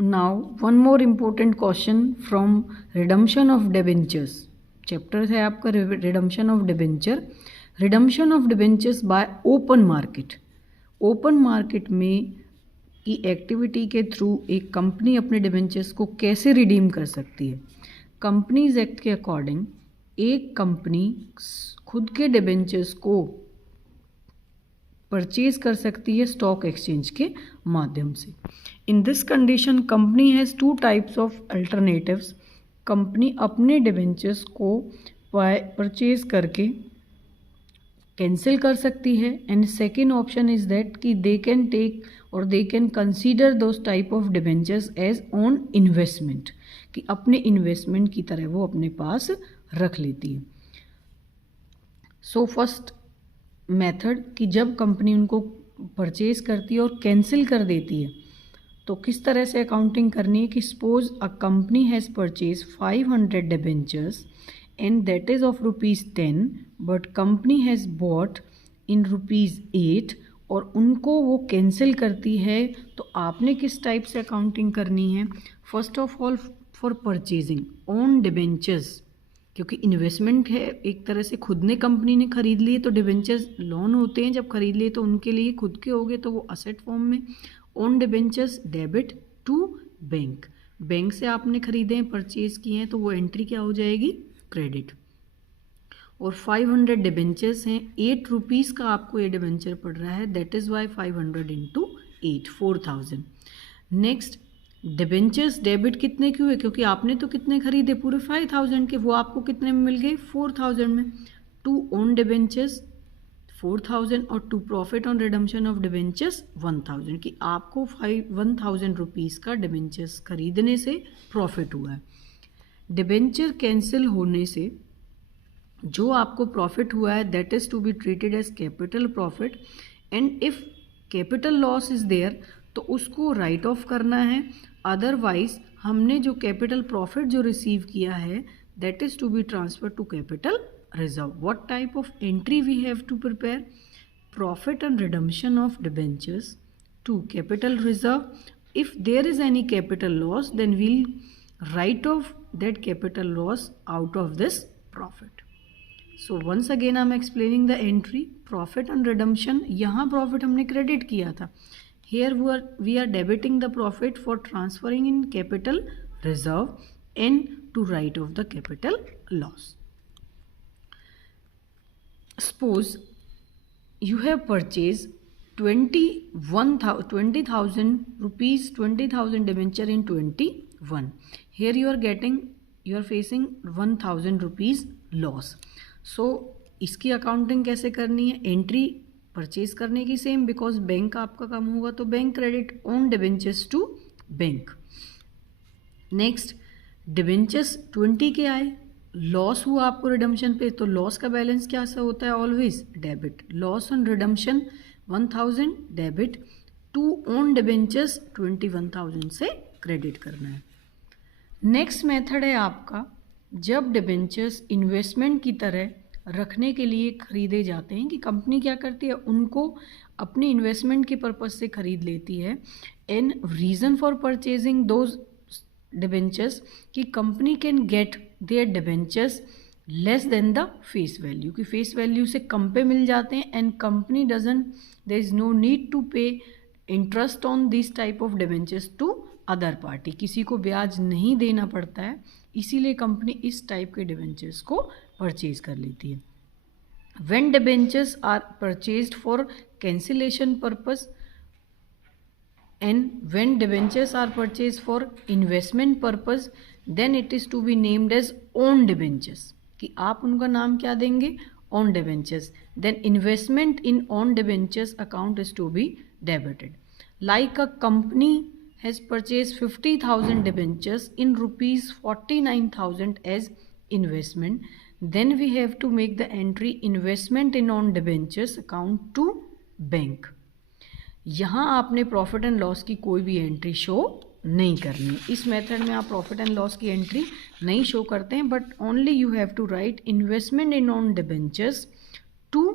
Now one more important question from redemption of debentures. Chapter है आपका redemption of debenture. Redemption of debentures bye open market. Open market में की activity के through एक company अपने debentures को कैसे रिडीम कर सकती है। कंपनीज एक्ट के अकॉर्डिंग एक कंपनी खुद के डिबेंचर्स को परचेज कर सकती है स्टॉक एक्सचेंज के माध्यम से। In this condition company has two types of alternatives. Company अपने डिबेंचर्स को परचेज करके कैंसिल कर सकती है, and second option is that कि दे कैन टेक और they can consider those type of debentures as on investment, कि अपने इन्वेस्टमेंट की तरह वो अपने पास रख लेती है। सो फर्स्ट मेथड कि जब कंपनी उनको परचेज करती है और कैंसिल कर देती है तो किस तरह से अकाउंटिंग करनी है कि suppose a company has purchase 500 debentures and that is of ₹10, but company has bought in ₹8 और उनको वो कैंसिल करती है, तो आपने किस टाइप से अकाउंटिंग करनी है। First of all for purchasing on debentures, क्योंकि इन्वेस्टमेंट है एक तरह से, खुद ने कंपनी ने खरीद लिए तो डिबेंचर्स लोन होते हैं, जब खरीद लिए तो उनके लिए खुद के हो गए तो वो असेट फॉर्म में। Own debentures debit to bank, bank से आपने खरीदे हैं परचेज किए हैं तो वो एंट्री क्या हो जाएगी, क्रेडिट। और 500 डिबेंचर्स हैं, ₹8 का आपको ये डिबेंचर पड़ रहा है, that is why 500 into 8 4000। Next debentures debit कितने के हुए, क्योंकि आपने तो कितने खरीदे, पूरे 5000 के, वो आपको कितने में मिल गए, 4000 में। टू ओन डिबेंचर्स 4000 और to profit on redemption of debentures 1000, कि आपको 1000 रुपीज़ का डिबेंचर्स खरीदने से प्रॉफिट हुआ है। डिबेंचर कैंसिल होने से जो आपको प्रॉफिट हुआ है that is to be treated as capital profit, and if capital loss is there तो उसको राइट ऑफ करना है। अदरवाइज हमने जो कैपिटल प्रॉफिट जो रिसीव किया है that is to be transfer to capital reserve. What type of entry we have to prepare, profit and redemption of debentures to capital reserve. If there is any capital loss then we'll write off that capital loss out of this profit. So once again I am explaining the entry profit and redemption. यहाँ profit हमने credit किया था, here we are debiting the profit for transferring in capital reserve and to write off the capital loss. Suppose you have purchased 20,000 rupees 20,000 debenture in 21. Here you are facing 1000 rupees loss. So इसकी accounting कैसे करनी है, entry purchase करने की same, because bank आपका कम होगा तो bank credit on debentures to bank. Next debentures 20 के आए, लॉस हुआ आपको रिडम्पशन पे, तो लॉस का बैलेंस क्या सा होता है, always debit. Loss on redemption 1000 debit, to on debentures 21,000 से क्रेडिट करना है। नेक्स्ट मेथड है आपका जब डिबेंचर्स इन्वेस्टमेंट की तरह रखने के लिए खरीदे जाते हैं, कि कंपनी क्या करती है उनको अपनी इन्वेस्टमेंट के पर्पस से खरीद लेती है। And reason for purchasing those debentures कि company can get their debentures less than the face value, कि फेस वैल्यू से कम पे मिल जाते हैं, and company doesn't, there is no need to pay interest on this type of debentures to other party, किसी को ब्याज नहीं देना पड़ता है, इसीलिए कंपनी इस टाइप के डिबेंचर्स को परचेज कर लेती है। When debentures are purchased for cancellation purpose and when debentures are purchase for investment purpose then it is to be named as own debentures, कि आप उनका नाम क्या देंगे, own debentures. Then investment in own debentures account is to be debited. Like a company has purchased 50,000 debentures in ₹49,000 as investment, then we have to make the entry investment in on debentures account to bank. यहाँ आपने profit and loss की कोई भी entry show नहीं करनी है। इस method में आप प्रॉफिट एंड लॉस की एंट्री नहीं शो करते हैं, but only you have to write investment in own debentures to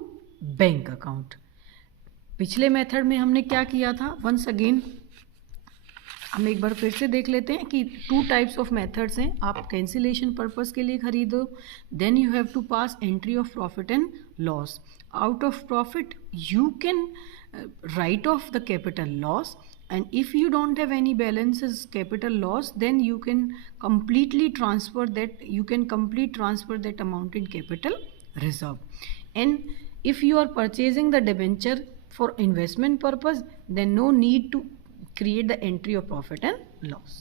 bank account. पिछले मेथड में हमने क्या किया था, वंस अगेन हम एक बार फिर से देख लेते हैं कि 2 टाइप्स ऑफ मेथड्स हैं. आप कैंसिलेशन पर्पस के लिए खरीदो, then you have to pass entry of profit and loss. Out of profit you can write off the capital loss, and if you don't have any balances capital loss, then you can completely transfer that amount in capital reserve. And if you are purchasing the debenture for investment purpose, then no need to create the entry of profit and loss.